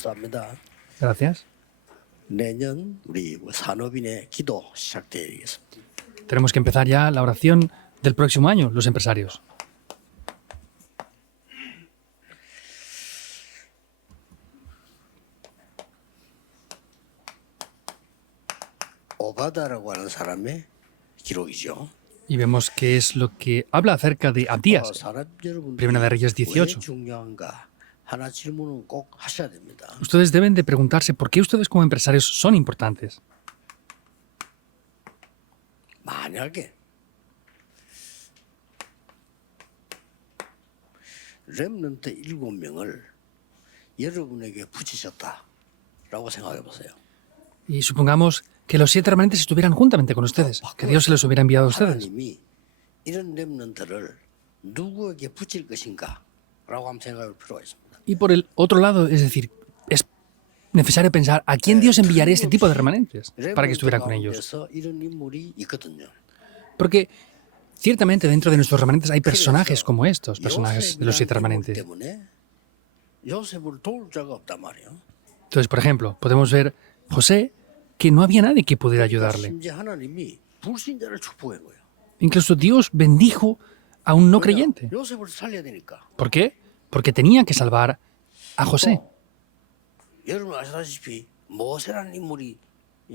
감사합니다. Gracias. 내년 우리 산업인의 기도 시작되겠습니다. Tenemos que empezar ya la oración del próximo año, los empresarios. 오바다라고 하는 사람의 기록이죠. Y vemos qué es lo que habla acerca de Abdías. 사람 여러분들이 Primera de Reyes 왜 18. 중요한가 하나 질문은 꼭 하셔야 됩니다. Ustedes deben de preguntarse por qué ustedes como empresarios son importantes. 만약에 렘넌트 7명을 여러분에게 붙이셨다라고 생각해 보세요. Y supongamos que los 7 remanentes estuvieran juntamente con ustedes, que Dios se los hubiera enviado a ustedes. 하나님이 이런 렘넌트를 누구에게 붙일 것인가라고 한번 생각할 필요가 있습니다. Y por el otro lado, es decir, es necesario pensar a quién Dios enviaría este tipo de remanentes para que estuvieran con ellos. 가운데서 이런 인물이 있거든요. Porque ciertamente dentro de nuestros remanentes hay personajes como estos, personajes de los 7 remanentes. 때문에 요셉을 도울 자가 없단 말이에요. Entonces, por ejemplo, podemos ver José, que no había nadie que pudiera ayudarle. 심지어 하나님이 불신자를 축복한 거예요. Incluso Dios bendijo a un no creyente. 요셉을 살려야 되니까. ¿Por qué? Porque tenía que salvar a José. 여러분 아시다시피 모세라는 인물이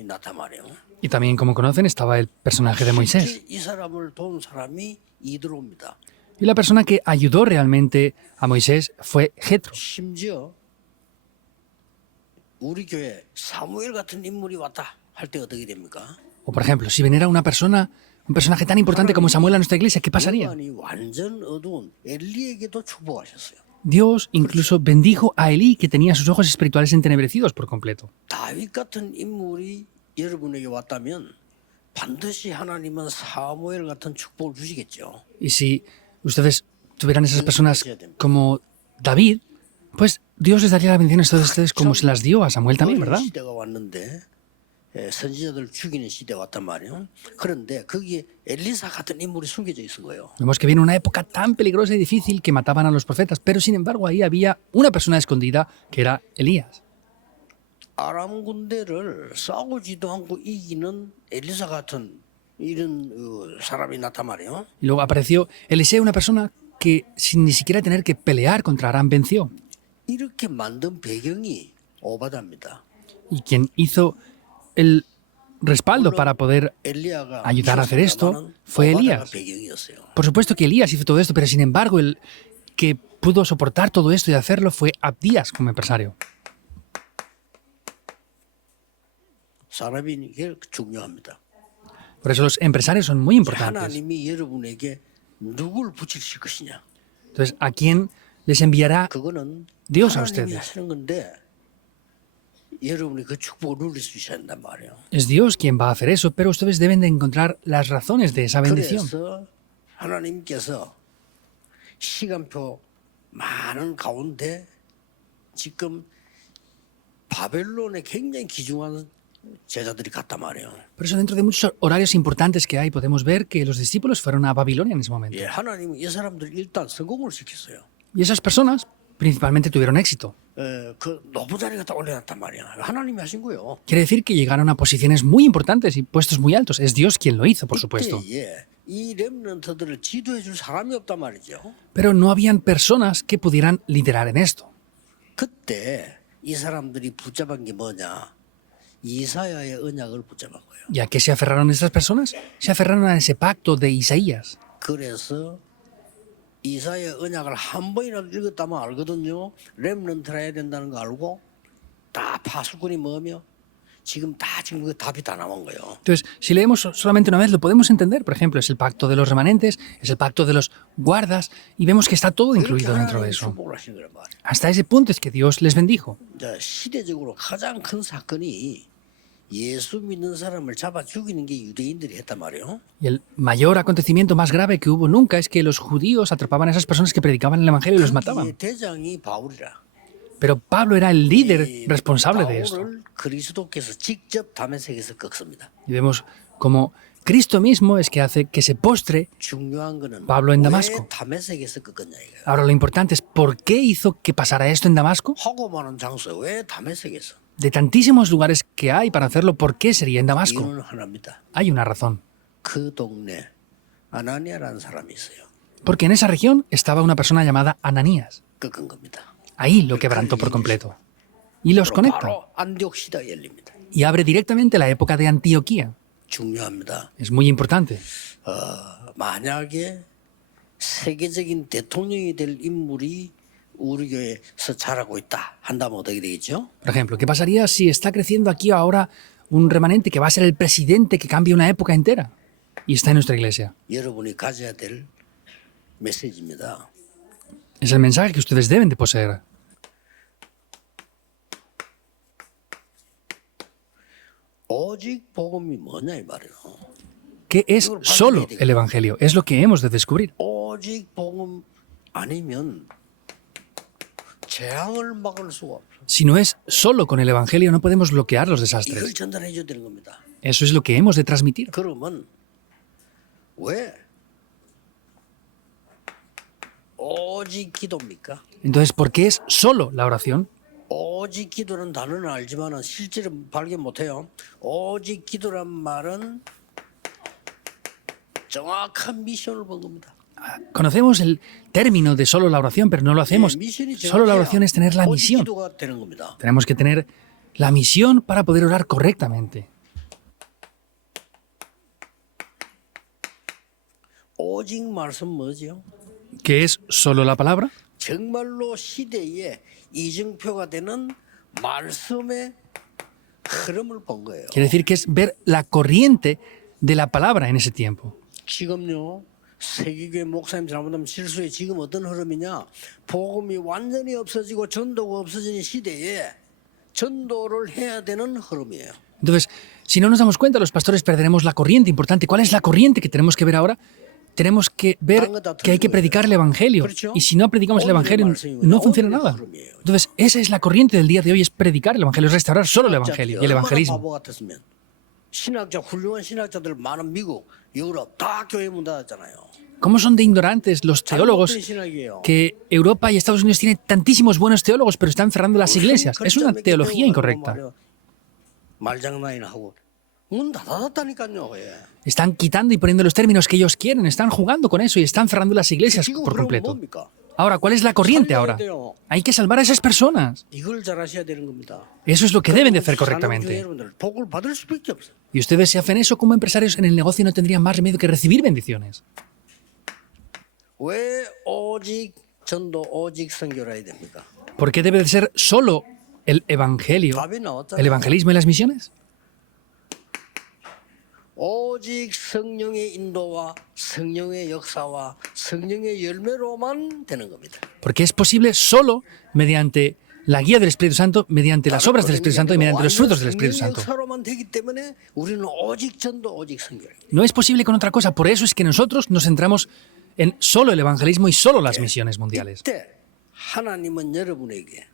나타난 말이에요. Y también, como conocen, estaba el personaje de Moisés. 실제 이 사람을 도운 사람이 이드로입니다. Y la persona que ayudó realmente a Moisés fue Jetro. 심지어 우리 교회 사무엘 같은 인물이 왔다 할 때 어떻게 됩니까? O por ejemplo, si viniera una persona, un personaje tan importante como Samuel a nuestra iglesia, ¿qué pasaría? 영안이 완전 어두운 엘리에게도 축복하셨어요. Dios incluso bendijo a Elí, que tenía sus ojos espirituales entenebrecidos por completo. 다윗 같은 인물이 여러분에게 왔다면 반드시 하나님은 사무엘 같은 축복을 주시겠죠. Y si ustedes tuvieran esas personas como David, pues Dios les daría la bendición a todos ustedes como se las dio a Samuel también, ¿verdad? 시대가 왔는데 선지자들 죽이는 시대가 왔단 말이에요. 그런데 거기에 엘리사 같은 인물이 숨겨져 있은 거예요. Vemos que viene una época tan peligrosa y difícil que mataban a los profetas, pero sin embargo ahí había una persona escondida que era Elías. 아람 군대를 싸우지도 않고 이기는 엘리사 같은 이런 사람이 나타난 말이에요. Y luego apareció Eliseo, una persona que sin ni siquiera tener que pelear contra Aram venció. 이렇게 만든 배경이 오바다입니다. Y quien hizo el respaldo para poder 엘리야가 ayudar a hacer esto fue 오바다가 Elías. 배경이었어요. Por supuesto que Elías hizo todo esto, pero sin embargo el que pudo soportar todo esto y hacerlo fue Abdías como empresario. 사람이 중요합니다. Por eso los empresarios son muy importantes. 하나님이 여러분에게 누굴 붙이실 것이냐? Entonces, ¿a quién les enviará 그거는 Dios a 하나님이 ustedes? 하시는 건데 여러분이 그 축복을 누릴 수 있어야 한단 말이에요. Es Dios quien va a hacer eso, pero ustedes deben de encontrar las razones de esa bendición. 그래서 하나님께서 시간표 많은 가운데 지금 바벨론에 굉장히 귀중한 제자들이 갔단 말이에요. Por eso dentro de muchos horarios importantes que hay, podemos ver que los discípulos fueron a Babilonia en ese momento. 예, 하나님은 이 사람들 일단 성공을 시켰어요. Y esas personas principalmente tuvieron éxito. 그 높은 자리 갖다 올려놨단 말이야. 하나님이 하신 거예요. Quiere decir que llegaron a posiciones muy importantes y puestos muy altos. Es Dios quien lo hizo, por supuesto. 그때에 이 렘넌트들을 지도해 줄 사람이 없단 말이죠. Pero no habían personas que pudieran liderar en esto. 그때 이 사람들이 붙잡은 게 뭐냐? 이사야의 언약을 붙잡은 거예요. ¿Y a qué se aferraron estas personas? Se aferraron a ese pacto de Isaías. 그래서 이사야 언약을 한 번이라도 읽었다면 알거든요. 렘넌트라 해야 된다는 거 알고 다 파수꾼이 뭐며 지금 그 답이 다 나온 거예요. Entonces, si leemos solamente una vez, lo podemos entender. Por ejemplo, es el pacto de los remanentes, es el pacto de los guardas, y vemos que está todo incluido dentro de eso. 축복을 하신 거란 말이에요. Hasta ese punto es que Dios les bendijo. 자, 시대적으로 가장 큰 사건이 예수 믿는 사람을 잡아 죽이는 게 유대인들이 했단 말이에요. Y el mayor acontecimiento más grave que hubo nunca es que los judíos atrapaban a esas personas que predicaban el Evangelio y los mataban. 거기에 대장이 바울이라. Pero Pablo era el líder responsable de esto. 바울을 그리스도께서 직접 다메섹에서 꺾습니다. Y vemos cómo Cristo mismo es que hace que se postre. 중요한 거는 Pablo en 왜 Damasco. 다메섹에서 꺾었냐 이거야. Ahora lo importante es ¿por qué hizo que pasara esto en Damasco? 하고 많은 장소 왜 다메섹에서? De tantísimos lugares que hay para hacerlo, ¿por qué sería en Damasco? 이유는 하나입니다. Hay una razón. 그 동네 아나니아라는 사람이 있어요. Porque en esa región estaba una persona llamada Ananías. 꺾은 겁니다. Ahí lo quebrantó por completo. Y los conecta. 바로 안디옥 시대가 열립니다. Y abre directamente la época de Antioquía. 중요합니다. Es muy importante. 만약에 세계적인 대통령이 될 인물이 우리 교회에서 자라고 있다 한다면 어떻게 되겠죠? Por ejemplo, ¿qué pasaría si está creciendo aquí ahora un remanente que va a ser el presidente que cambia una época entera? Y está en nuestra iglesia. 여러분이 가져야 될 메시지입니다. Es el mensaje que ustedes deben de poseer. 오직 복음이 뭐냐 이 말이에요. ¿Qué es solo el Evangelio? Es lo que hemos de descubrir. 오직 복음 아니면 재앙을 막을 수가 없어. Si no es solo con el Evangelio, no podemos bloquear los 이걸 desastres. 전달해 줘야 되는 겁니다. Eso es lo que hemos de transmitir. 그러면 왜 오직 기도입니까? Entonces, ¿por qué es solo la oración? 오직 기도는 단어는 알지만은 실제로 발견 못해요. 오직 기도란 말은 정확한 미션을 본 겁니다. Conocemos el término de solo la oración, pero no lo hacemos. 미션이 Solo la 정확해야 oración es tener la 오직 misión. 기도가 되는 겁니다. Tenemos que tener la misión para poder orar correctamente. 오직 말씀 뭐죠? ¿Qué es solo la palabra? 정말로 시대에 이정표가 되는 말씀의 흐름을 본 거예요. Quiere decir que es ver la corriente de la palabra en ese tiempo. 지금요 세계교회 목사님 잘못하면 실수에 지금 어떤 흐름이냐 복음이 완전히 없어지고 전도가 없어지는 시대에 전도를 해야 되는 흐름이에요. Entonces, si no nos damos cuenta, los pastores perderemos la corriente importante. ¿Cuál es la corriente que tenemos que ver ahora? Tenemos que ver que hay que predicar el Evangelio. Y si no predicamos el Evangelio, no funciona nada. Entonces, esa es la corriente del día de hoy, es predicar el Evangelio, es restaurar solo el Evangelio y el 얼마나 evangelismo. 바보 같았으면 신학자 훌륭한 신학자들 많은 미국, 유럽 다 교회 문 닫았잖아요. ¿Cómo son de ignorantes los teólogos 잘못된 신학이에요. que Europa y Estados Unidos tienen tantísimos buenos teólogos, pero están cerrando las iglesias? Es una teología incorrecta. 말장난이나 하고 문 닫았다니까요. 예. Están quitando y poniendo los términos que ellos quieren, están jugando con eso y están cerrando las iglesias 지금 por 그러면 completo. 뭡니까? Ahora, ¿cuál es la corriente ahora? Hay que salvar a esas personas. 이걸 잘하셔야 되는 겁니다. Eso es lo que deben de hacer 산업주의 correctamente. 여러분들 복을 받을 수밖에 없어요. Y ustedes, si hacen eso como empresarios en el negocio, no tendrían más remedio que recibir bendiciones. 왜 오직 전도 오직 선교를 해야 됩니까? ¿Por qué debe de ser solo el evangelio, 답이 나왔잖아요. el evangelismo y las misiones? 오직 성령의 인도와 성령의 역사와 성령의 열매로만 되는 겁니다. Porque es posible solo mediante la guía del Espíritu Santo, mediante las obras del Espíritu Santo y mediante los frutos del Espíritu 성령의 Santo. 역사로만 되기 때문에 우리는 오직 전도 오직 선교를. No es posible con otra cosa. Por eso es que nosotros nos centramos en solo el evangelismo y solo las misiones mundiales. 이때 하나님은 여러분에게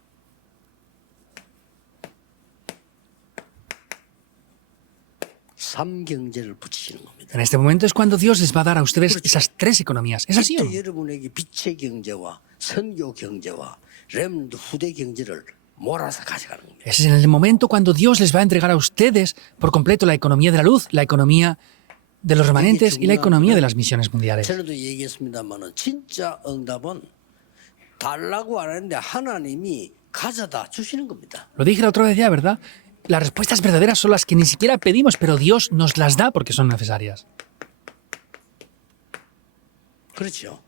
삼경제를 붙이시는 겁니다. En este momento es cuando Dios les va a dar a ustedes esas tres economías. ¿Es así o no? 이때 여러분에게 빛의 경제와 선교 경제와 렘드 후대 경제를 몰아서 가져가는 겁니다. Ese es en el momento cuando Dios les va a entregar a ustedes por completo la economía de la luz, la economía de los remanentes y la economía de las misiones mundiales. 전에도 얘기했습니다만은 진짜 응답은 달라고 안 하는데 하나님이 가져다 주시는 겁니다. Lo dije la otra vez ya, ¿verdad? Las respuestas verdaderas son las que ni siquiera pedimos, pero Dios nos las da porque son necesarias. 그렇죠.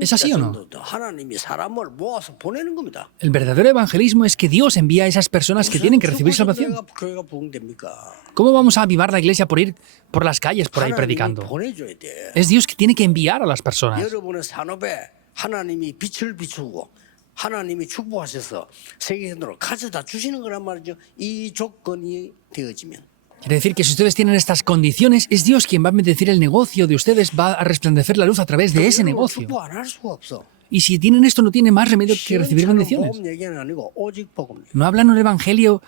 ¿Es así o no? 전도도 하나님이 사람을 모아서 보내는 겁니다. El verdadero evangelismo es que Dios envía a esas personas que tienen que recibir salvación. 교회가 부흥됩니까? ¿Cómo vamos a avivar la iglesia por ir por las calles por ahí 하나님이 predicando? 보내줘야 돼. Es Dios que tiene que enviar a las personas. 여러분의 산업에 하나님이 빛을 비추고 하나님이 축복하셔서 세계선으로 가져다 주시는 거란 말이죠. 이 조건이 되어지면. Quiere decir que si ustedes tienen estas condiciones, es Dios quien va a bendecir el negocio de ustedes, va a resplandecer la luz a través de ese 여러분 negocio. 축복 안 할 수가 없어. Y si tienen esto, no tiene más remedio que recibir 시원찮은 bendiciones. 복음 얘기는 아니고 오직 복음. No hablan un evangelio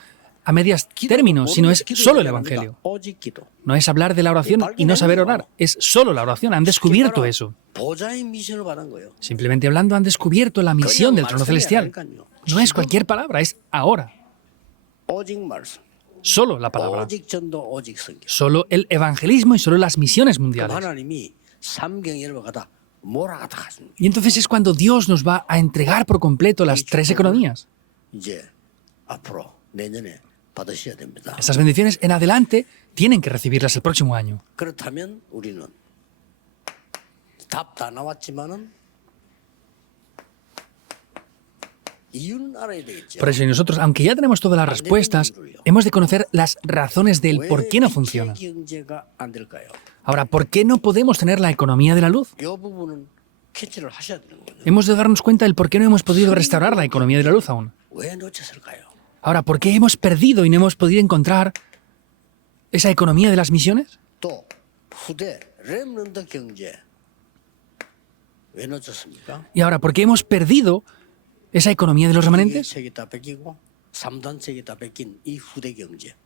a medias términos, sino es solo el Evangelio. 오직 기도. No es hablar de la oración y no saber orar, es solo la oración. Han descubierto eso. 보좌의 미션을 받은 거예요. Simplemente hablando, han descubierto la misión del trono celestial. No es cualquier palabra, es ahora. 오직 말씀. Solo la palabra. 오직 전도, 오직 성경. Solo el evangelismo y solo las misiones 그럼 mundiales. 하나님이 삼경열을 갖다 몰아가다 가십니다. Y entonces es cuando Dios nos va a entregar por completo las tres economías. 이제 앞으로 내년에 받으셔야 됩니다. Estas bendiciones en adelante tienen que recibirlas el próximo año. 그렇다면 우리는 답 다 나왔지만은 이유는 알아야 되겠죠. Por eso, y nosotros, aunque ya tenemos todas las respuestas, hemos de conocer las razones del por qué no funciona. 왜 경제가 안 될까요? Ahora, ¿por qué no podemos tener la economía de la luz? 이 부분은 캐치를 하셔야 되는 거예요. Hemos de darnos cuenta del por qué no hemos podido restaurar la economía de la luz aún. 왜 놓쳤을까요? Ahora, ¿por qué hemos perdido y no hemos podido encontrar esa economía de las misiones? 또 후대 렘넌트 경제 왜 놓쳤습니까? Y ahora, ¿por qué hemos perdido esa economía de los remanentes? 책이 다 뺏기고 3단 책이 다 뺏긴 이 후대 경제.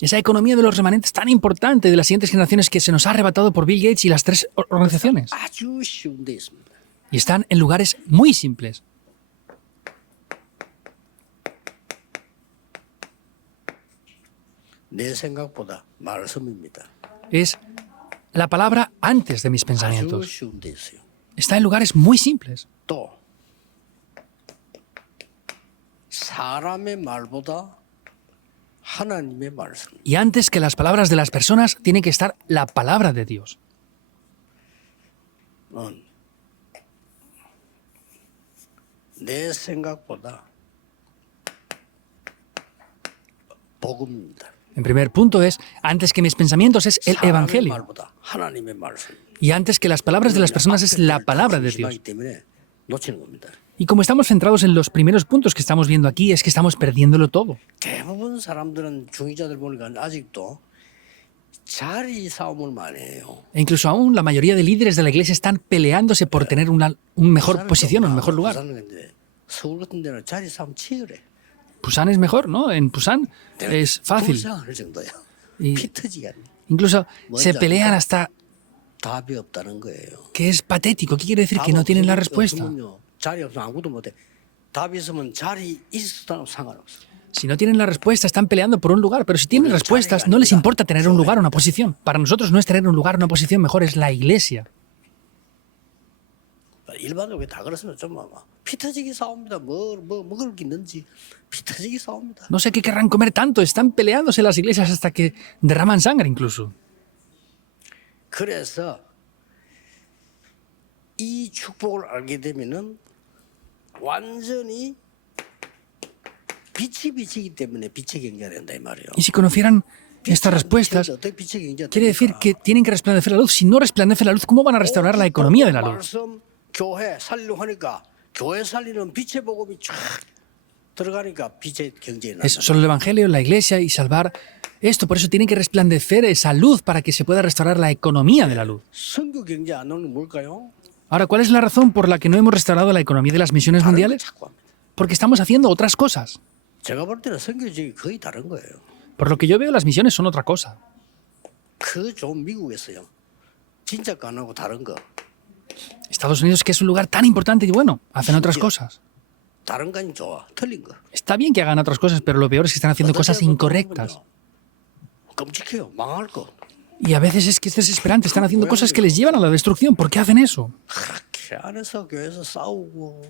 Esa economía de los remanentes tan importante de las siguientes generaciones que se nos ha arrebatado por Bill Gates y las tres organizaciones. 아주 쉬운 데 있습니다. Y están en lugares muy simples. 내 생각보다 말씀입니다. Es la palabra antes de mis 아주 pensamientos. 쉬운 데 있어요. Está en lugares muy simples. 또 사람의 말보다 하나님의 말씀. Y antes que las palabras de las personas, tiene que estar la palabra de Dios. 내 생각보다 복음입니다. En primer punto es, antes que mis pensamientos es el 사람의 Evangelio. 말보다 하나님의 말씀. Y antes que las palabras de las personas es la palabra de Dios. 중심하기 때문에 놓치는 겁니다. Y como estamos centrados en los primeros puntos que estamos viendo aquí, es que estamos perdiéndolo todo. 대부분 사람들은 중위자들 보니까 아직도 자리 싸움을 많이 해요. E incluso aún la mayoría de líderes de la iglesia están peleándose por tener una mejor posición, un mejor lugar. 부산은 근데 서울 같은 데는 자리 싸움 치열해. Pusan es mejor, ¿no? En Pusan es fácil. 불쌍할 정도야. Y 피 터지게 하네. incluso se pelean hasta 답이 없다는 거예요. que es patético. ¿Qué quiere decir? Que no tienen la respuesta. 없으면요, 자리 없으면 아무것도 못해. 답이 있으면 자리 있어도 상관없어. Si no tienen la respuesta, están peleando por un lugar, pero si tienen respuestas, no les importa tener un lugar o una posición. Para nosotros no es tener un lugar o una posición, mejor es la iglesia. 일반적으로 다 그렇으면 좀 아마 피 터지게 싸웁니다. 뭐 먹을 게 있는지 피 터지게 싸웁니다. No sé qué querrán comer tanto, están peleándose en las iglesias hasta que derraman sangre incluso. 그래서 이 축복을 알게 되면은 완전히 빛이 비치기 때문에 빛의 경제가 된다 이 말이에요. Y si conocieran estas respuestas, 어떻게 빛의 경제가 quiere decir que tienen que resplandecer la luz. Si no resplandece la luz, ¿cómo van a restaurar la economía de la luz? 말씀 교회 살리려고 하니까 교회 살리는 빛의 복음이 쫙 들어가니까 빛의 경제에 Es 나타나. solo el Evangelio, la iglesia y salvar esto. Por eso tiene que resplandecer esa luz para que se pueda restaurar la economía de la luz. 선교 경제 안 오는 게 뭘까요? Ahora, ¿cuál es la razón por la que no hemos restaurado la economía de las misiones 다른 걸 mundiales? 자꾸 합니다. Porque estamos haciendo otras cosas. 제가 볼 때는 선교적이 거의 다른 거예요. Por lo que yo veo, las misiones son otra cosa. 그 좋은 미국에서요. 진짜 안 하고 다른 거. Estados Unidos, que es un lugar tan importante y bueno, hacen otras cosas. 다른 건 좋아. 틀린 거. Está bien que hagan otras cosas, pero lo peor es que están haciendo cosas incorrectas. 끔찍해요. 망할 거. Y a veces es que es desesperante, están haciendo cosas que les llevan a la destrucción. ¿Por qué hacen eso? 그렇게 안에서 교회에서 싸우고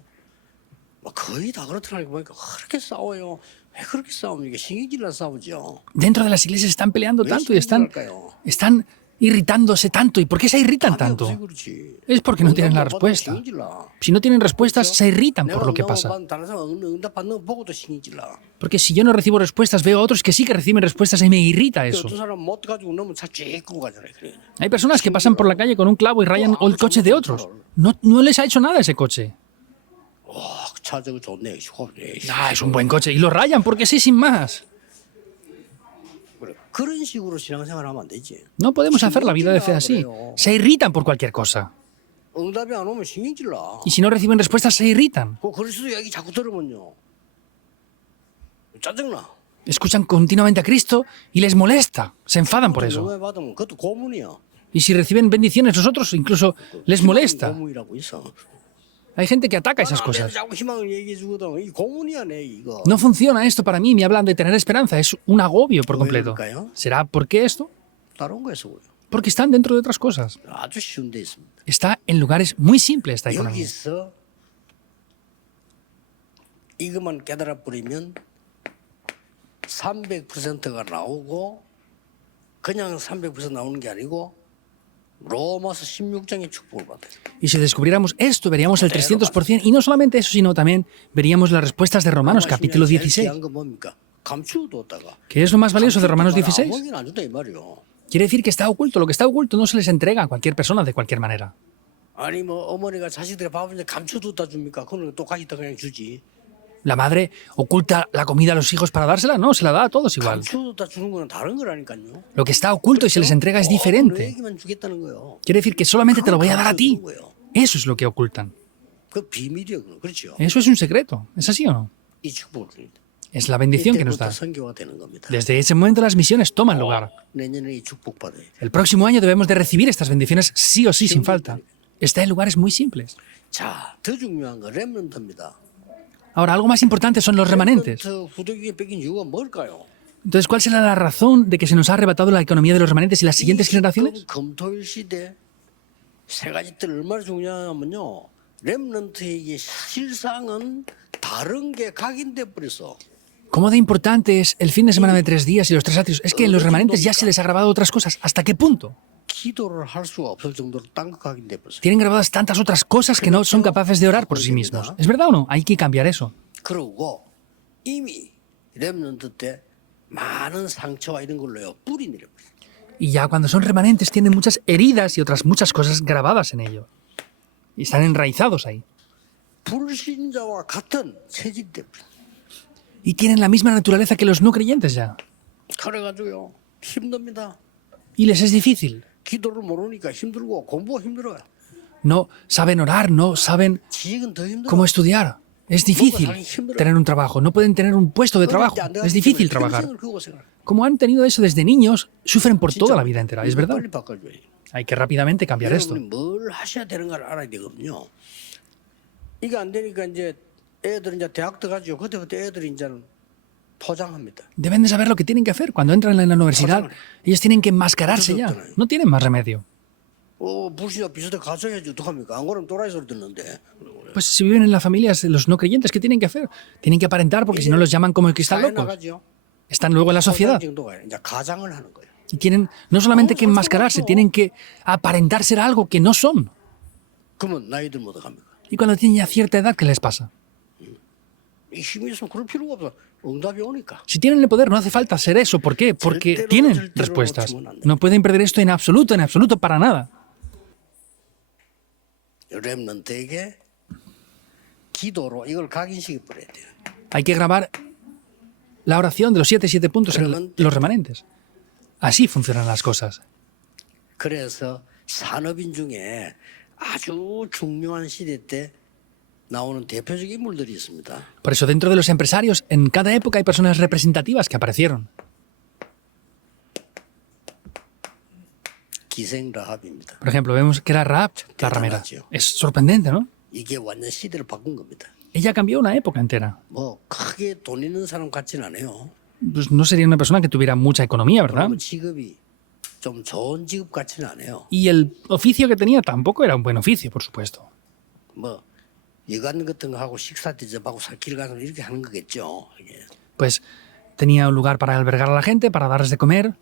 뭐 거의 다 그렇더라고 보니까 그렇게 싸워요. 왜 그렇게 싸웁니까? 신경질나 싸우죠. Dentro de las iglesias están peleando 왜 tanto y 신경질날까요? están irritándose tanto. ¿Y por qué se irritan 답이 없어서 tanto? 그렇지. Es porque no tienen la 응답 respuesta. 받으면 신경질나. Si no tienen respuestas, se irritan por 내가 lo que 응답 pasa. 받는 다른 사람 응답 받는 거 보고도 신경질나. Porque si yo no recibo respuestas, veo a otros que sí que reciben respuestas y me irrita eso. 어떤 사람 못 가지고 넘으면 차 쬐고 가잖아요. 그래. Hay personas que pasan por la calle con un clavo y rayan el coche de otros. No les ha hecho nada ese coche. 그 차 저거 좋네. Ah, es un buen coche. Y lo rayan porque sí, sin más. 그래. 그런 식으로 신앙생활 하면 안 되지. No podemos hacer la vida de fe así. Se irritan por cualquier cosa. 응답이 안 오면 신경질나. Y si no reciben respuestas, se irritan. 그 그리스도 얘기 자꾸 들으면요. 짜증나. Escuchan continuamente a Cristo y les molesta, se enfadan por eso. 용해 받으면 그것도 고문이야. Y si reciben bendiciones los otros, incluso les molesta. 고문이라고 있어. Hay gente que ataca esas 나한테 cosas. 자꾸 희망을 얘기해 주거든. 이 고문이야 내 이거. No funciona esto para mí, me hablan de tener esperanza, es un agobio por completo. ¿Será por qué esto? 다른 거에서 오요. Porque están dentro de otras cosas. 아주 쉬운 데 있습니다. Está en lugares muy simples esta economía. 여기서 이것만 깨달아 버리면 300%가 나오고 그냥 300% 나오는 게 아니고 로마서 16장의 축복을 받아요. Y si descubriéramos esto, veríamos el 300%. Y no solamente eso, sino también veríamos las respuestas de Romanos capítulo 16. 거 뭡니까? 감추어뒀다가 ¿Qué es lo más valioso de Romanos 16? 아무에게나 안 준다 이 말이요. Quiere decir que está oculto. Lo que está oculto no se les entrega a cualquier persona de cualquier manera. 아니 뭐 어머니가 자식들의 밥을 이제 감춰뒀다 줍니까? 그건 똑같이 다 그냥 주지. ¿La madre oculta la comida a los hijos para dársela? No, se la da a todos igual. 감춰뒀다 주는 거는 다른 거라니까요. Lo que está oculto y se les entrega es diferente. 너에게만 주겠다는 거예요. Quiere decir que solamente te lo voy a dar a ti. 거예요. Eso es lo que ocultan. 그 비밀이에요. 그건. 그렇죠. Eso es un secreto. ¿Es así o no? 이 축복을 줍니다. Es la bendición que nos 이때부터 da. 선교가 되는 겁니다. Desde ese momento las misiones toman lugar. 내년에 이 축복 받아야 돼. El próximo año debemos de recibir estas bendiciones sí o sí, sin falta. Está en lugares muy simples. 자, 더 중요한 거 렘넌트입니다. Ahora, algo más importante son los remanentes. 렘넌트 후대기에 뺏긴 이유가 뭘까요? Entonces, ¿cuál será la razón de que se nos ha arrebatado la economía de los remanentes y las siguientes generaciones? 금토일 시대 세 가지 들 얼마나 중요하냐면요. 렘넌트에게 실상은 다른 게 각인돼 버렸어. ¿Cómo de importante es el fin de semana de 3 días y los 3 atrios? Es que en los remanentes ya se les ha grabado otras cosas. ¿Hasta qué punto? 기도를 할 수가 없을 정도로 딴 거 각인돼 버렸어. Tienen grabadas tantas otras cosas que no son capaces de orar por sí mismos. ¿Es verdad o no? Hay que cambiar eso. 그러고 이미 렘넌트 때 많은 상처와 이런 걸로요 뿌리 내려 버렸어. Y ya cuando son remanentes tienen muchas heridas y otras muchas cosas grabadas en ello. Y están enraizados ahí. 불신자와 같은 체질돼 버렸어. Y tienen la misma naturaleza que los no creyentes ya. 그래가지고요 힘듭니다. Y les es difícil. 기도를 모르니까 힘들고 공부가 힘들어요. No saben orar, no saben 지식은 더 힘들어. cómo estudiar. Es difícil tener un trabajo, no pueden tener un puesto de trabajo. Es difícil trabajar. Como han tenido eso desde niños, sufren por toda la vida entera, ¿es verdad? 빨리 바꿔줘야지. Hay que rápidamente cambiar esto. 여러분이 뭘 하셔야 되는 걸 알아야 되거든요. 이거 안 되니까 이제 애들 이제 대학 들어가죠. 그때부터 애들이 이제는 포장합니다. Deben de saber lo que tienen que hacer. Cuando entran en la universidad, ellos tienen que enmascararse ya. No tienen más remedio. 불신자 비슷하게 가정해야지 어떡합니까? 안 그러면 또라이 소리 듣는데. Pues si viven en las familias los no creyentes, ¿qué tienen que hacer? Tienen que aparentar porque si no los llaman como que están 사회 locos. 나가죠. Están luego en la sociedad. 포장 정도가 아니라 이제 가장을 하는 거예요. Y tienen no solamente que enmascararse, tienen que aparentar ser algo que no son. 그러면 나이 들면 어떡합니까? Y cuando tienen ya cierta edad, ¿qué les pasa? 이 힘이 있으면 그럴 필요가 없어. 응답이 오니까. Si tienen el poder, no hace falta ser eso. ¿Por qué? Porque tienen respuestas. No pueden perder esto en absoluto, para nada. 렘넌트에게 기도로 이걸 각인시켜 버려야 돼요. Hay que grabar la oración de los 7 puntos en los remanentes. Así funcionan las cosas. 그래서 산업인 중에 아주 중요한 시대 때 나오는 대표적인 인물들이 있습니다. Por eso, dentro de los empresarios, en cada época hay personas representativas que aparecieron. 기생 라합입니다. Por ejemplo, vemos que era Rahab, la ramera. Es sorprendente, ¿no? 이게 완전 시대를 바꾼 겁니다. Ella cambió una época entera. 뭐 크게 돈 있는 사람 같지는 않아요. Pues no sería una persona que tuviera mucha economía, ¿verdad? 그리고 직업이 좀 좋은 직업 같지는 않아요. Y el oficio que tenía tampoco era un buen oficio, por supuesto. 뭐 여관 같은 거 하고 식사 대접하고 길 가서 이렇게 하는 거겠죠. 이게. Pues tenía un lugar para albergar a la gente, para darles de comer.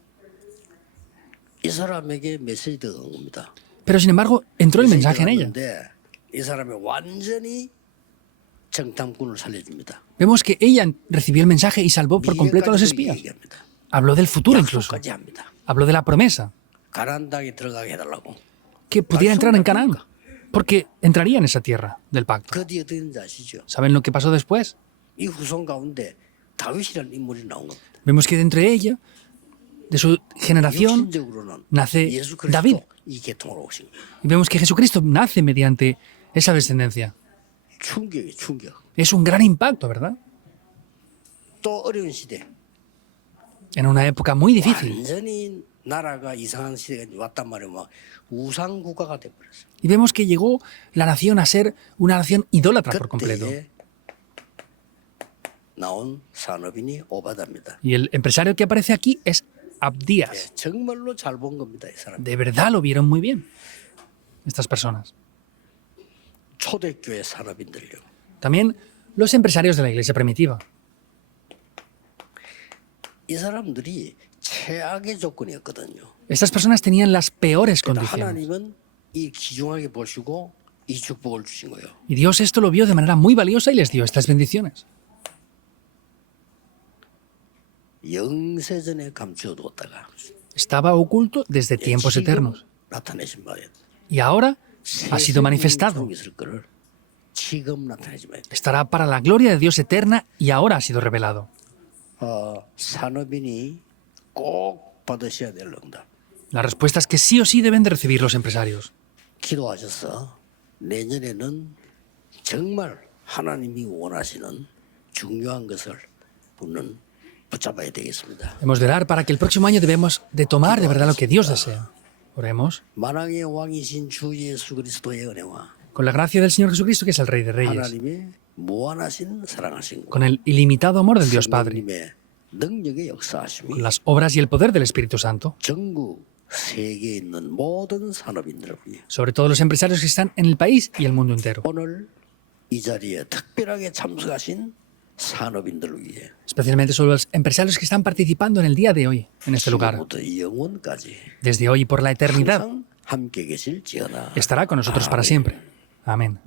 이 사람에게 메시지가 온 겁니다. Pero sin embargo, entró el mensaje en ella. 왔는데 이 사람이 완전히 정탐꾼을 살려줍니다. Vemos que ella recibió el mensaje y salvó por completo a los espías. 얘기합니다. Habló del futuro incluso. 약속까지 합니다. Habló de la promesa. 가나안 땅에 들어가게 해달라고. Que pudiera entrar en Canaán. Porque entraría en esa tierra del pacto. 그 뒤에 어떻게 됐는지 아시죠? ¿Saben lo que pasó después? 이 후손 가운데 다윗이라는 인물이 나온 겁니다. Vemos que dentro de ella, de su generación, 육신적으로는 nace 예수 David. 그리스도 이 계통으로 오신 거예요. Y vemos que Jesucristo nace mediante esa descendencia. 충격이 충격. Es un gran impacto, ¿verdad? 또 어려운 시대. en una época muy difícil. 완전히 나라가 이상한 시대가 왔단 말이에요. 막 우상 국가가 돼 버렸어요. Y vemos que llegó la nación a ser una nación idólatra por completo. 그때에 나온 산업인이 오바다입니다. Y el empresario que aparece aquí es Abdías. 정말로 잘 본 겁니다, 이 사람. De verdad lo vieron muy bien, estas personas. 초대교회 산업인들요. También los empresarios de la iglesia primitiva. 이 사람들이 최악의 조건이었거든요. Estas personas tenían las peores 그러나 condiciones. 하나님은 이 귀중하게 보시고 이 축복을 주신 거예요. Y Dios esto lo vio de manera muy valiosa y les dio estas bendiciones. 영세전에 감추어두었다가 Estaba oculto desde tiempos 지금 eternos. 나타내신 바예요. Y ahora ha sido manifestado. 있을 거를 지금 나타내지 마요. Estará para la gloria de Dios eterna y ahora ha sido revelado. 산업인이 꼭 받으셔야 될 응답. La respuesta es que sí o sí deben de recibir los empresarios. 기도하셔서 내년에는 정말 하나님이 원하시는 중요한 것을 우리는 붙잡아야 되겠습니다. Hemos de orar para que el próximo año debemos de tomar de verdad lo que Dios desea. Oremos. 만왕의 왕이신 주 예수 그리스도의 은혜와 Con la gracia del Señor Jesucristo, que es el Rey de Reyes. 하나님의 무한하신 사랑하신 Con el ilimitado amor del Dios Padre. 성령님의 능력의 역사하심이 Con las obras y el poder del Espíritu Santo. 전국 세계에 있는 모든 산업인들을 위해 Sobre todo los empresarios que están en el país y el mundo entero. 오늘 이 자리에 특별하게 참석하신 산업인들을 위해 Especialmente sobre los empresarios que están participando en el día de hoy, en este lugar. 지금부터 영원까지 Desde hoy y por la eternidad, 항상 함께 계실지어다. estará con nosotros para siempre. Amén.